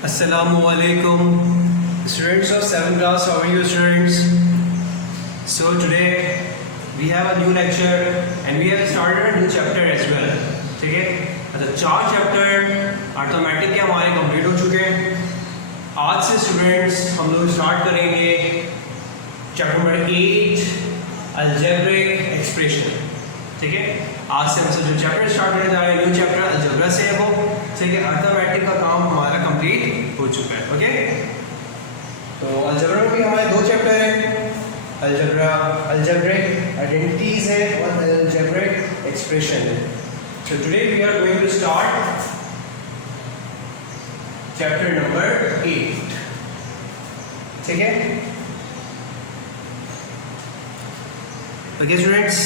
Assalamualaikum, students of 7th class. How are you, students? So today we have a new lecture and we have started a new chapter as well. ठीक है, अच्छा 4 chapter arithmetic के हमारे complete हो चुके हैं. आज से स्टूडेंट्स हम लोग स्टार्ट करेंगे चैप्टर नंबर 8 अलजेब्रिक एक्सप्रेशन. ठीक है, आज से हम जो चैप्टर स्टार्ट करने जा रहे हैं न्यू चैप्टर अलजेब्रा से हो. ठीक है, अर्थमेटिक का काम हमारा कंप्लीट हो चुका है. ओके, तो अलजेब्रा में भी हमारे 2 चैप्टर हैं. अलजेब्रा अलजेब्रिक आइडेंटिटीज है और अलजेब्रिक एक्सप्रेशन है. So today we are going to start chapter number 8. ठीक है, okay students.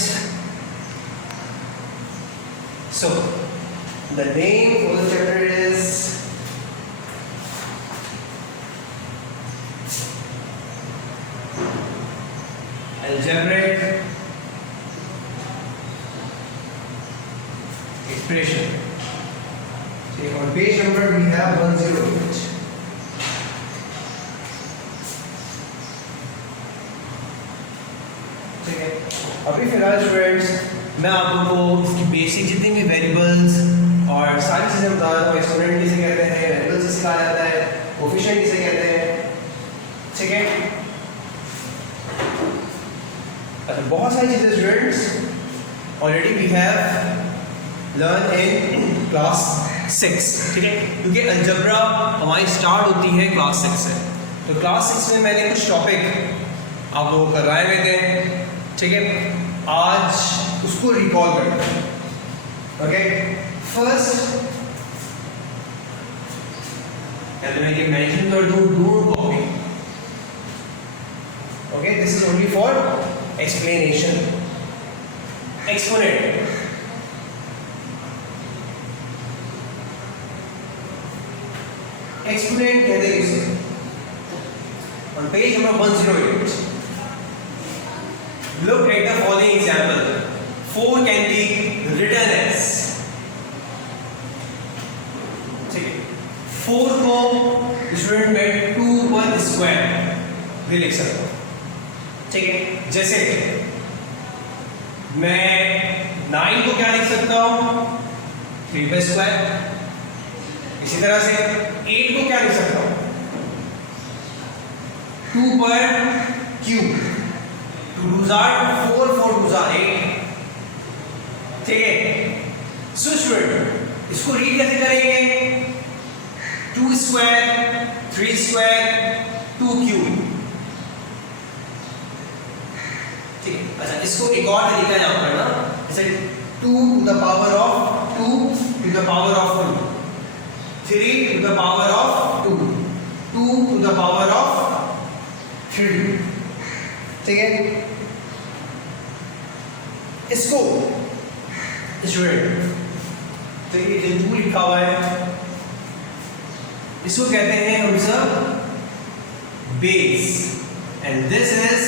So the name for the chapter is algebraic expression. Okay, on page number we have 108. ठीक है, अभी फिलहाल students मैं आप लोगों को इसकी बेसिक जितनी भी वेरिएबल्स और सारी चीज़ें बता रहा हूँ. एक्सपोनेंट किसे कहते हैं, वेरिएबल्स किसे कहा जाता है, कोफिशिएंट किसे कहते हैं. ठीक है, अच्छा बहुत सारी चीज़ें students already we have learn in class 6. ठीक है, क्योंकि अलजेब्रा हमारी स्टार्ट होती है क्लास 6 से. तो क्लास 6 में मैंने कुछ टॉपिक आप लोगों को करवाए हुए थे. ठीक है, आज उसको रिकॉल करते हैं. ओके, फर्स्ट मैं ये मेंशन कर दूं, don't copy. Okay, this is only for explanation. Exponent exponent कहते हैं इसे. on page number 108 look at the following example. 4 can be written as. ठीक है, 4 को स्टूडेंट में 2 पर स्क्वायर भी लिख सकता हूँ. ठीक है, जैसे मैं 9 को क्या लिख सकता हूँ, 3 पर स्क्वायर. इसी तरह से 8 को क्या लिख सकता हूँ, 2 पर क्यूब. 2 2 4 4 2 8. ठीक है, सो स्टूडेंट इसको रीड कैसे करेंगे, 2 स्क्वायर 3 स्क्वायर 2 क्यूब. ठीक है, अच्छा इसको एक और तरीका यहाँ पर ना, जैसे 2 to the power of 2 to the power of 2, 3 to the power of 2, 2 to the power of 3. ठीक है, इसको स्टूडेंट तो ये जो 2 लिखा हुआ है इसको कहते हैं हम सब base, and this is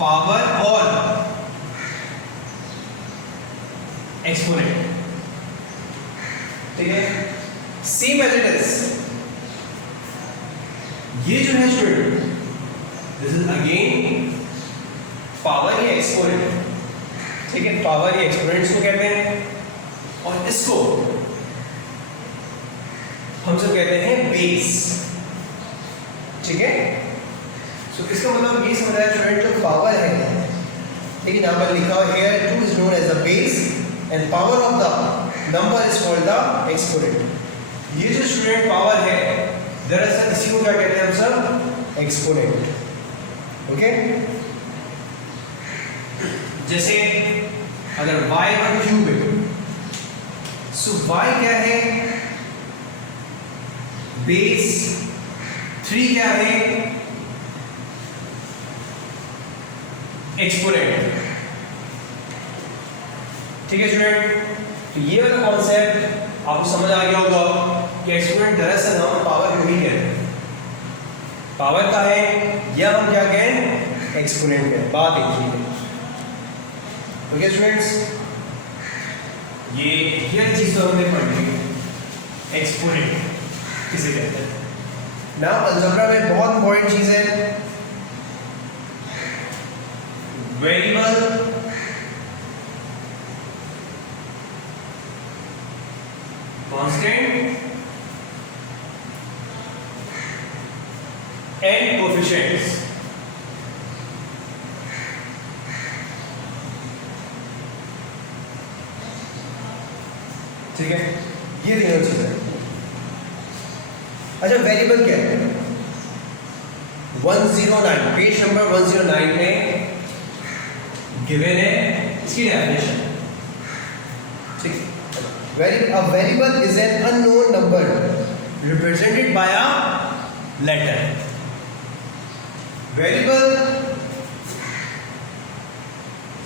power और एक्सपोनेंट. ठीक है, सेम एज इट इज ये जो है student this is again power या एक्सपोनेंट. ठीक है, पावर या एक्सपोनेंट्स को कहते हैं और इसको हम सब कहते हैं बेस. ठीक है, सो इसका मतलब ये समझ रहा है स्टूडेंट जो पावर है, लेकिन यहाँ पर लिखा हुआ है 2 is known as the base and power of the number is called the exponent. ये जो स्टूडेंट पावर है दरअसल इसी को क्या कहते हैं हम सब, एक्सपोनेंट. ओके, जैसे अगर y का क्यूब है, सो y क्या है, बेस. 3 क्या है, एक्सपोनेंट. ठीक है स्टूडेंट, तो ये वाला कॉन्सेप्ट आपको समझ आ गया होगा कि एक्सपोनेंट दरअसल हम पावर को ही कहते हैं. पावर का है या हम क्या कहें, एक्सपोनेंट है. बात एक ही है. ओके स्टूडेंट्स, ये चीज तो हमने पढ़ ली, एक्सपोनेंट. किसे कहते हैं। ना अलजेब्रा में बहुत इंपॉर्टेंट चीज है वेरिएबल, कांस्टेंट एंड कोएफिशिएंट्स। ठीक है, ये तीनों चीजें हैं। अच्छा, वेरिएबल क्या है? 109 पेज नंबर 109 में गिवन है इसकी डेफिनेशन। ठीक है, a variable is an unknown number represented by a letter. Variable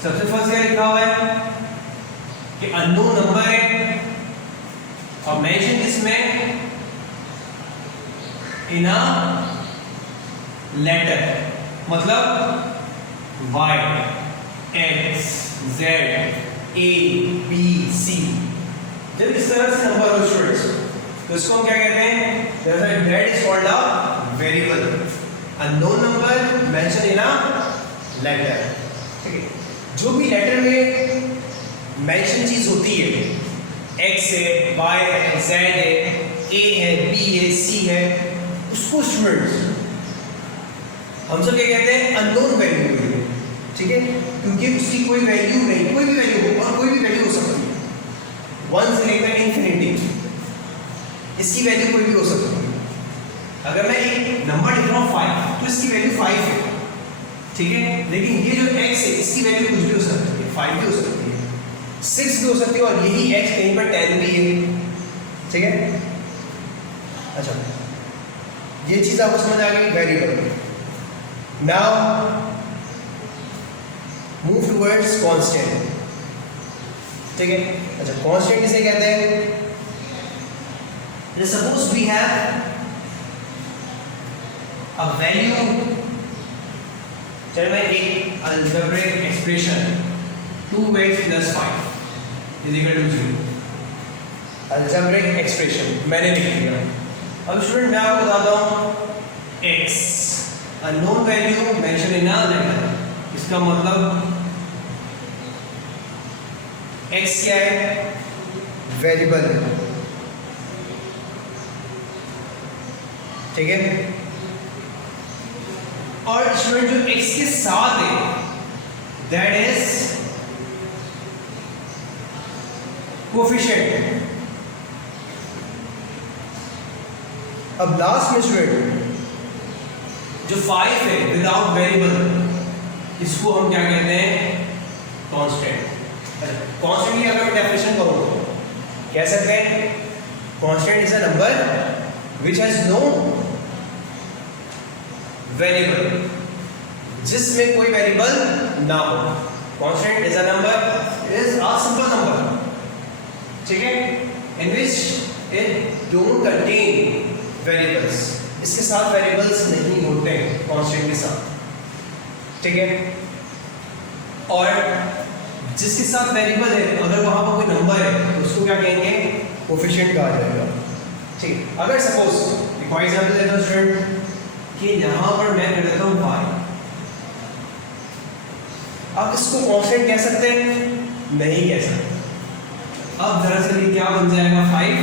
सबसे फर्स्ट क्या लिखा हुआ है कि अननोन नंबर है और मेंशन इसमें इन अ लेटर, मतलब y x z a b c। जब इस तरह से नंबर हो स्टूडेंट्स तो इसको हम क्या कहते हैं? That is called a variable, unknown number mention in a letter. ठीक है, जो भी लेटर में मेंशन चीज होती है, x है, y है, z है, a है, b है, c है, उसको स्टूडेंट्स हम सब क्या कहते हैं? Unknown value. ठीक है, क्योंकि उसकी कोई वैल्यू नहीं, कोई भी वैल्यू हो और कोई भी वैल्यू हो सकती है, 1 से लेकर इन्फिनिटी, इसकी वैल्यू कोई भी हो सकती है। अगर मैं एक नंबर लिख रहा हूँ 5 तो इसकी वैल्यू 5 है। ठीक है, लेकिन ये जो x है इसकी वैल्यू कुछ भी हो सकती है, 5 भी हो सकती है, 6 भी हो सकती है, और यही x कहीं पर 10 भी है। ठीक है, अच्छा ये चीज आपको समझ आ गई variable. Now move towards constant. ठीक है, अच्छा कांस्टेंट किसे कहते हैं? Suppose we have a value, चलो मैं एक algebraic expression 2x + 5 = 0, algebraic expression मैंने लिख दिया। अब स्टूडेंट मैं आपको बताता हूँ x unknown value mention in a letter, इसका मतलब x क्या है? वेरिएबल है। ठीक है, और स्टूडेंट जो x के साथ है दैट इज कोएफिशिएंट। अब लास्ट में स्टूडेंट जो 5 है विदाउट वेरिएबल, इसको हम क्या कहते हैं? कांस्टेंट। कांस्टेंट की अगर मैं डेफिनेशन करूं कह सकते हैं constant is a number which has no variable, जिसमें कोई वेरिएबल ना हो। Constant is a number, is a simple number, ठीक है, in which it don't contain variables, इसके साथ वेरिएबल्स नहीं होते हैं कांस्टेंट के साथ। ठीक है, और जिसके साथ वेरिएबल है अगर वहां पर कोई नंबर है तो उसको क्या कहेंगे? कोएफिशिएंट कहा जाएगा। ठीक, अगर सपोज एक और एग्जांपल देता हूं स्टूडेंट कि यहां पर मैं कर देता हूं y, अब इसको कांस्टेंट कह सकते हैं? नहीं कह सकते। अब दरअसल ये क्या बन जाएगा? 5,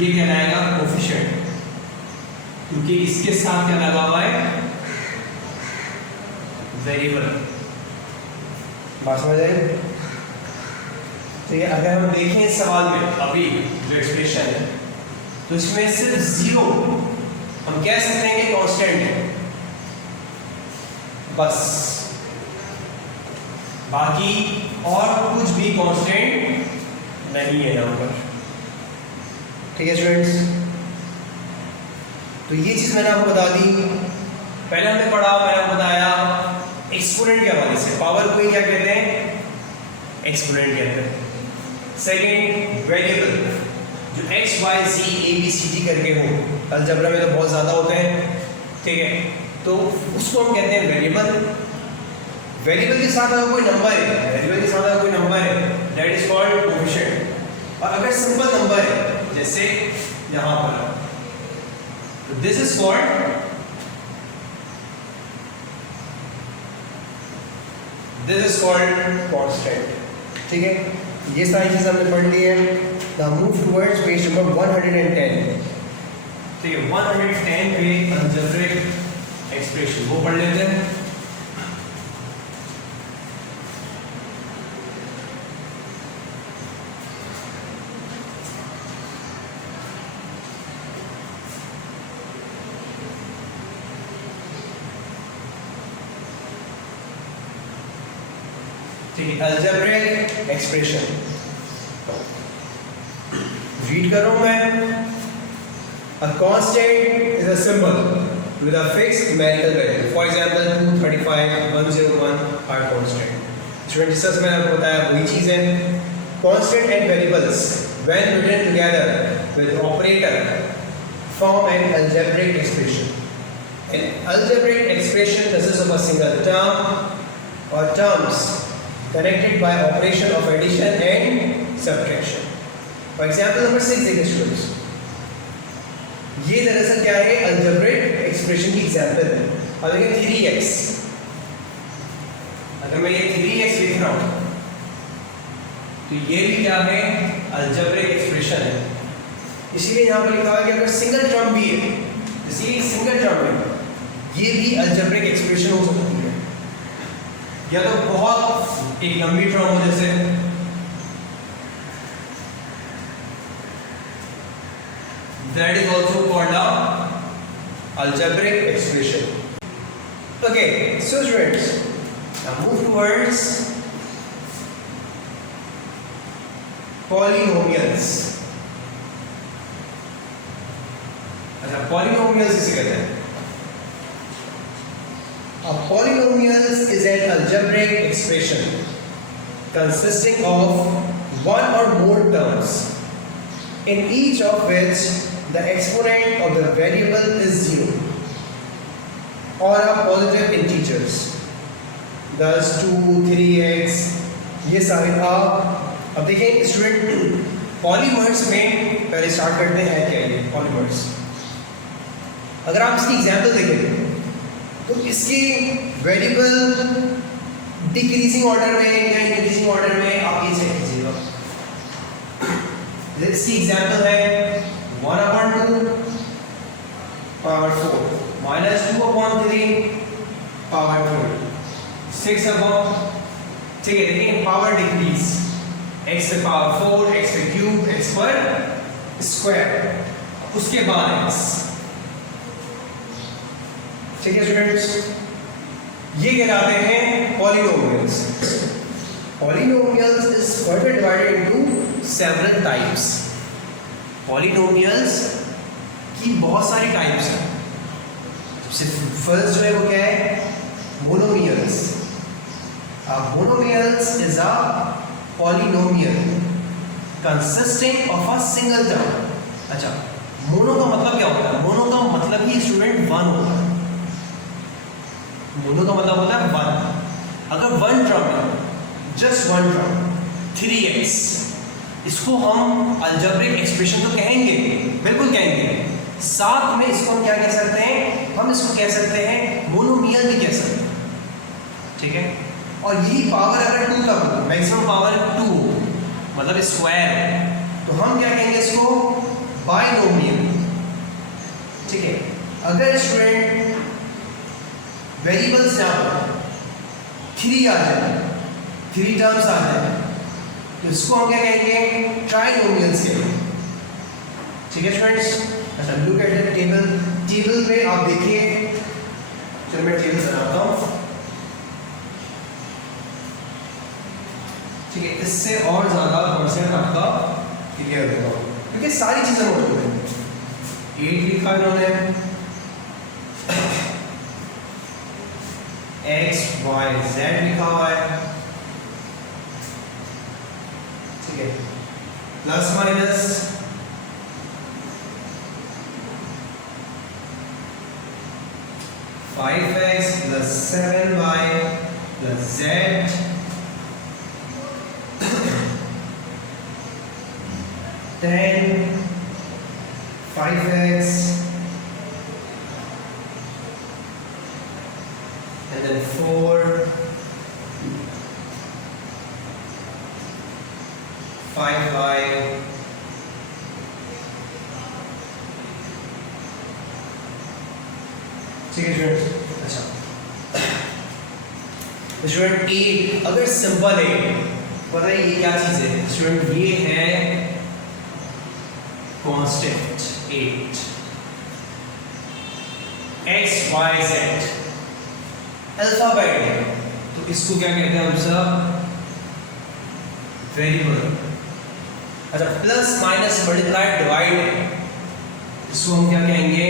ये कहलाएगा कोएफिशिएंट, क्योंकि इसके साथ क्या लगा हुआ है? वेरिएबल। बात समझ आई? ठीक है, अगर हम देखें इस सवाल में अभी जो एक्सप्रेशन है तो इसमें सिर्फ 0 हम कह सकते हैं कि कांस्टेंट है, बस, बाकी और कुछ भी कांस्टेंट नहीं है यहाँ पर। ठीक है स्टूडेंट्स, तो ये चीज मैंने आपको बता दी। पहले हमने पढ़ा, मैंने आपको बताया एक्सपोनेंट के हवाले से, पावर को ही क्या कहते हैं? एक्सपोनेंट कहते हैं। सेकेंड वेरिएबल, जो x y z a b c d करके हो, अलजेब्रा में तो बहुत ज़्यादा होते हैं। ठीक है, तो उसको हम कहते हैं वेरिएबल। वेरिएबल के साथ अगर कोई नंबर है, वेरिएबल के साथ अगर कोई नंबर है दैट इज कॉल्ड कोएफिशिएंट। और अगर सिंपल नंबर है जैसे यहाँ पर। This is called constant. ठीक है, ये सारी चीज़ हमने पढ़ ली है। The move towards page number 110। ठीक है, 110 पे अलजेब्रिक एक्सप्रेशन वो पढ़ लेते हैं। ठीक है, अलजेब्रिक एक्सप्रेशन रीड कर रहा हूं मैं। A constant is a symbol with a fixed numerical value. For example, 235, 101 are constant. Students, जिस मैंने आपको बताया वही चीज़ है। Constant and variables when written together with operator form an algebraic expression. An algebraic expression consists of a single term or terms connected by operation of addition and subtraction. For example number 6 देखिए students, ये दरअसल क्या है, algebraic expression की example है। और देखिए 3x, अगर मैं ये 3x लिख रहा हूँ तो ये भी क्या है, अलजेब्रिक एक्सप्रेशन है। इसीलिए यहाँ पर लिखा हुआ है कि अगर सिंगल टर्म भी है, जैसे ये सिंगल टर्म है, ये भी अलजेब्रिक एक्सप्रेशन हो सकती है। या तो बहुत एक लंबी टर्म हो, जैसे that is also called a algebraic expression. Okay, so students, now move towards polynomials. अच्छा, polynomials इसे कहते हैं। A polynomial is an algebraic expression consisting of one or more terms, in each of which the exponent of the variable is 0 or a positive integers. Thus 2, 3x, ये सारे अब देखिए student, polymers में पहले start करते हैं क्या ये पॉलीमर्स। अगर आप इसकी एग्जांपल देखें तो इसकी वेरिएबल डिक्रीजिंग ऑर्डर में या इंक्रीजिंग ऑर्डर में आप ये चेक कीजिएगा। इसकी एग्जांपल है 1/2 पावर 4 माइनस 2/3 पावर 4 6/, ठीक है। देखिए पावर डिक्रीज, x पे पावर 4, x पे क्यूब, x पर स्क्वायर, उसके बाद x। ठीक है स्टूडेंट्स, ये कहलाते हैं polynomials. Polynomials is further divided into several types. Polynomials की बहुत सारी टाइप्स हैं। फर्स्ट जो है वो क्या है, monomials. Monomials is a polynomial consisting of a single term. अच्छा, मोनो का मतलब क्या होता है? मोनो का मतलब ही स्टूडेंट वन होता है। मोनो का मतलब होता है वन। अगर वन टर्म है, जस्ट वन टर्म 3x, इसको हम अलजेब्रिक एक्सप्रेशन तो कहेंगे, बिल्कुल कहेंगे। साथ में इसको हम क्या कह सकते हैं? हम इसको कह सकते हैं मोनोमियल भी कह सकते हैं। ठीक है, और यही पावर अगर 2 तक हो, मैक्सिमम पावर 2 मतलब स्क्वायर, तो हम क्या कहेंगे इसको? बाइनोमियल। ठीक है, अगर स्टूडेंट वेरिएबल्स यहाँ पर 3 आ जाए, 3 टर्म्स आ जाए, तो इसको हम क्या कहेंगे? ट्राइनोमियल्स कहेंगे। ठीक है स्टूडेंट्स। अच्छा, look at the table. Table पे आप देखिए, चलो मैं टेबल बनाता हूँ। ठीक है, इससे और ज़्यादा कॉन्सेप्ट आपका क्लियर होगा, क्योंकि सारी चीज़ें मौजूद हैं। 8 लिखा इन्होंने, x, y, z लिखा हुआ है। ठीक है, plus minus, five x plus 7y plus z, 10 5x and then 4 5y ठीक है स्टूडेंट। अच्छा स्टूडेंट ए अगर सिंपल है, पता है ये क्या चीज है स्टूडेंट, ये है constant 8 x y z alphabet है, तो इसको क्या कहते हैं हम सब, वेरिएबल। अच्छा प्लस माइनस मल्टीप्लाई डिवाइड है, इसको हम क्या कहेंगे,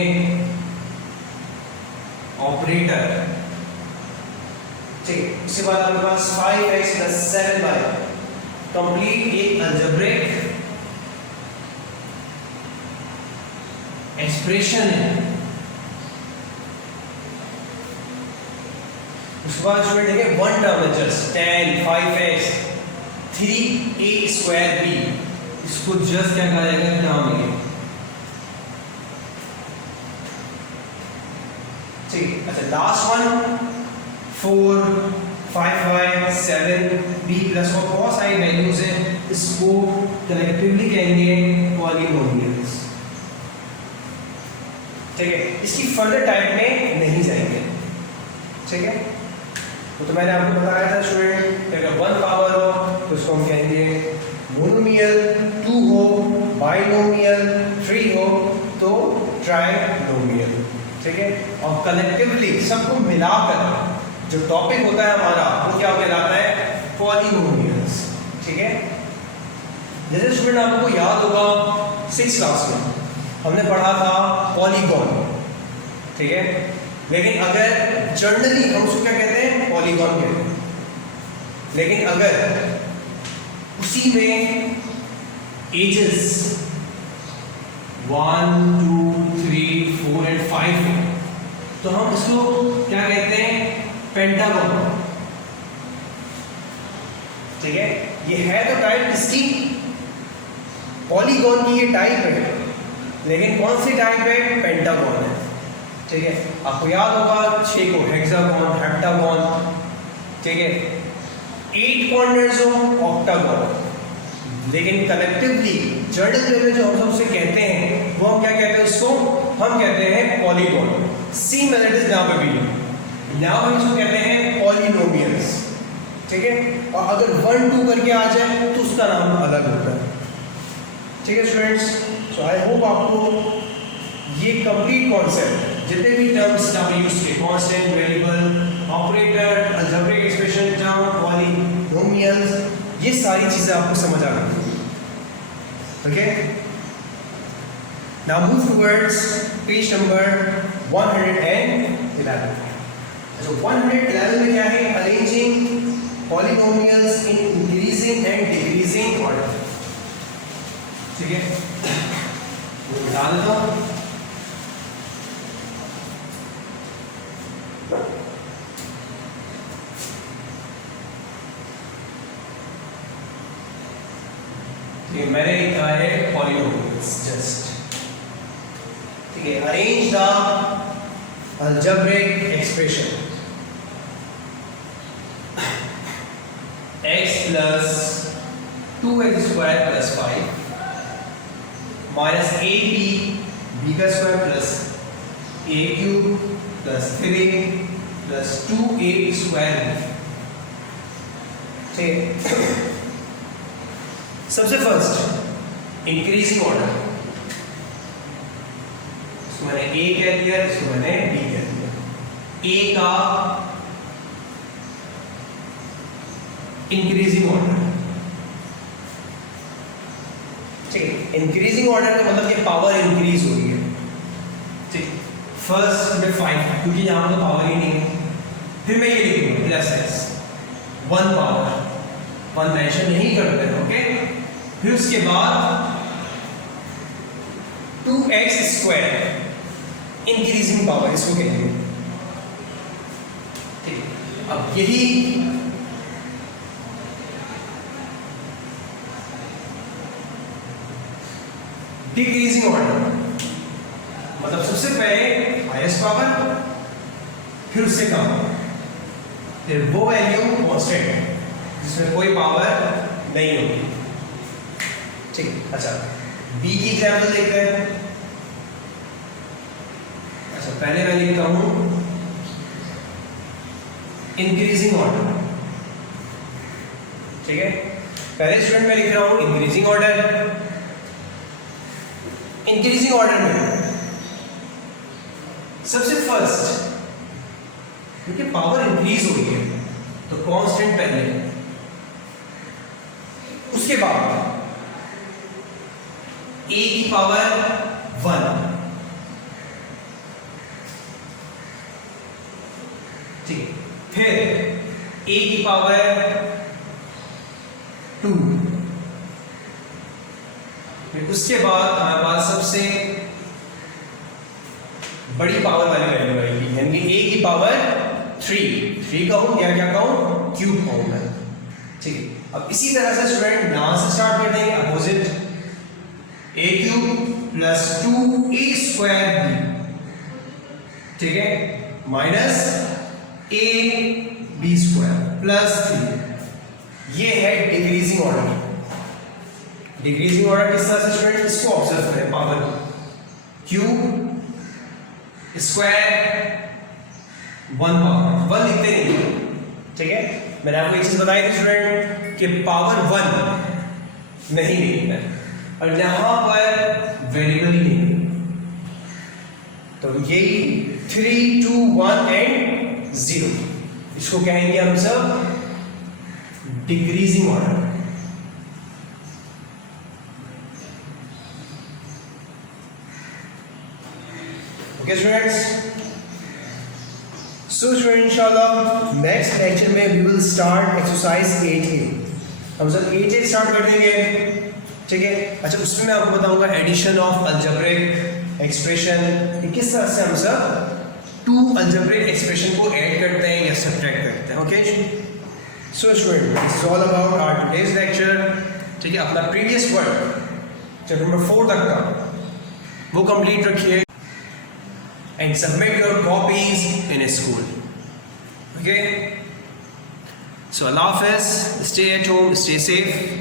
ऑपरेटर। ठीक है, उसके बाद आपके पास 5x प्लस 7y कंप्लीट एक अलजेब्रिक एक्सप्रेशन है। उसके बाद स्टूडेंट देखिए वन टर्म है just 10 5x 3a square b, इसको जस्ट क्या कहा जाएगा, टर्म है। ठीक, अच्छा last one 4 5y 7b plus और बहुत सारी वैल्यूज हैं, इसको कलेक्टिवली कहेंगे पॉलिनोमियल्स। ठीक है, इसकी फर्दर टाइप में नहीं जाएंगे। ठीक है, तो मैंने आपको बताया था स्टूडेंट, अगर 1 पावर हो तो उसको हम कहेंगे मोनोमियल, 2 हो बाइनोमियल, 3 हो तो ट्राइनोमियल। ठीक है, और कलेक्टिवली सबको मिलाकर जो टॉपिक होता है हमारा वो क्या कहलाता है, पॉलिनोमियल्स। ठीक है, जैसे स्टूडेंट आपको याद होगा 6th क्लास में हमने पढ़ा था पॉलीगॉन। ठीक है, लेकिन अगर जनरली हम उसको क्या कहते हैं, पॉलीगॉन कहते हैं, लेकिन अगर उसी में एजेस 1 2 3 4 एंड 5 है तो हम इसको क्या कहते हैं, पेंटागन। ठीक है, ये है तो टाइप किसकी, पॉलीगॉन की ये टाइप है, लेकिन कौन सी टाइप है, पेंटागन है। ठीक है, आपको याद होगा 6 को हेक्सागन, हेप्टागन। ठीक है, 8 कॉर्नर्स हो ऑक्टागन, लेकिन कलेक्टिवली जर्नल में जो हम उसे कहते हैं वो हम क्या कहते हैं, उसको हम कहते हैं polygon. C method is now B, now हम इसको कहते हैं पॉलिनोमियल्स। ठीक है, और अगर 1 2 करके आ जाए तो उसका नाम अलग होता है। ठीक है स्टूडेंट्स, सो आई होप आपको ये कंप्लीट कॉन्सेप्ट जितने भी टर्म्स आपने यूज किए, constant, variable, operator, algebraic expression term, polynomials, ये सारी चीजें आपको समझ आ गई। Okay, now move towards page number 111। so 111 में क्या है, arranging polynomials in increasing and decreasing order. ठीक है, वो बता देता हूं। ये मैंने लिखा है पॉलिनोमियल्स जस्ट। ठीक है, arrange the algebraic expression x plus 2x square plus 5 minus b का square plus a cube plus 3 plus 2a square. ठीक, सबसे फर्स्ट इंक्रीजिंग ऑर्डर, इसको मैंने a कह दिया, इसको मैंने b कह दिया। a का इंक्रीजिंग ऑर्डर। ठीक है, इंक्रीजिंग ऑर्डर का मतलब ये पावर इंक्रीज हो रही है। ठीक, फर्स्ट में 5 क्योंकि यहां तो पावर ही नहीं है, फिर मैं ये लिखूंगा प्लस x 1 पावर 1 मेंशन नहीं करते। ओके, फिर उसके बाद 2x स्क्वायर इंक्रीजिंग पावर, इसको कहेंगे। ठीक, अब यही डिक्रीजिंग ऑर्डर, मतलब सबसे पहले हाईएस्ट पावर, फिर उससे कम, फिर वो वैल्यू कांस्टेंट है जिसमें कोई पावर नहीं होगी। ठीक, अच्छा बी की एग्जाम्पल देखते हैं। अच्छा पहले मैं लिखता हूं इंक्रीजिंग ऑर्डर। ठीक है, पहले स्टूडेंट में लिख रहा हूं इंक्रीजिंग ऑर्डर। इंक्रीजिंग ऑर्डर में सबसे फर्स्ट क्योंकि पावर इंक्रीज हो रही है तो कांस्टेंट पहले, उसके बाद a की पावर 1, ठीक है, फिर a की पावर 2, फिर उसके बाद हमारे पास सबसे बड़ी पावर वाली वैल्यू आएगी, यानी कि a की पावर 3 कहूं या क्या कहूं, क्यूब कहूं मैं। ठीक है, अब इसी तरह से स्टूडेंट यहां से स्टार्ट कर देंगे opposite, a cube plus 2a² b, ठीक है, माइनस ab² प्लस 3। ये है डिक्रीजिंग ऑर्डर। डिक्रीजिंग ऑर्डर किस तरह से स्टूडेंट, इसको ऑब्जर्व करें, पावर क्यूब स्क्वायर 1 पावर 1 लिखते नहीं, ठीक है। मैंने आपको एक चीज बताई थी स्टूडेंट कि पावर 1 नहीं लिखना है और यहां पर वेरिएबल ही नहीं, तो यही 3 2 1 एंड 0, इसको कहेंगे हम सब decreasing order. Okay students, so student इंशाल्लाह नेक्स्ट लेक्चर में we will start exercise 8A। हम सब 8A स्टार्ट कर देंगे, ठीक है। अच्छा उसमें मैं आपको बताऊंगा एडिशन ऑफ अलजेब्रिक एक्सप्रेशन, किस तरह से हम सब 2 अलजेब्रिक एक्सप्रेशन को ऐड करते हैं या सब्ट्रैक्ट करते हैं। Okay so student, this is all about our today's lecture, ठीक है। अपना प्रीवियस वर्क चैप्टर नंबर 4 तक का वो कंप्लीट रखिए and submit your copies in a school. Okay? So Allah Hafiz, stay at home, stay safe.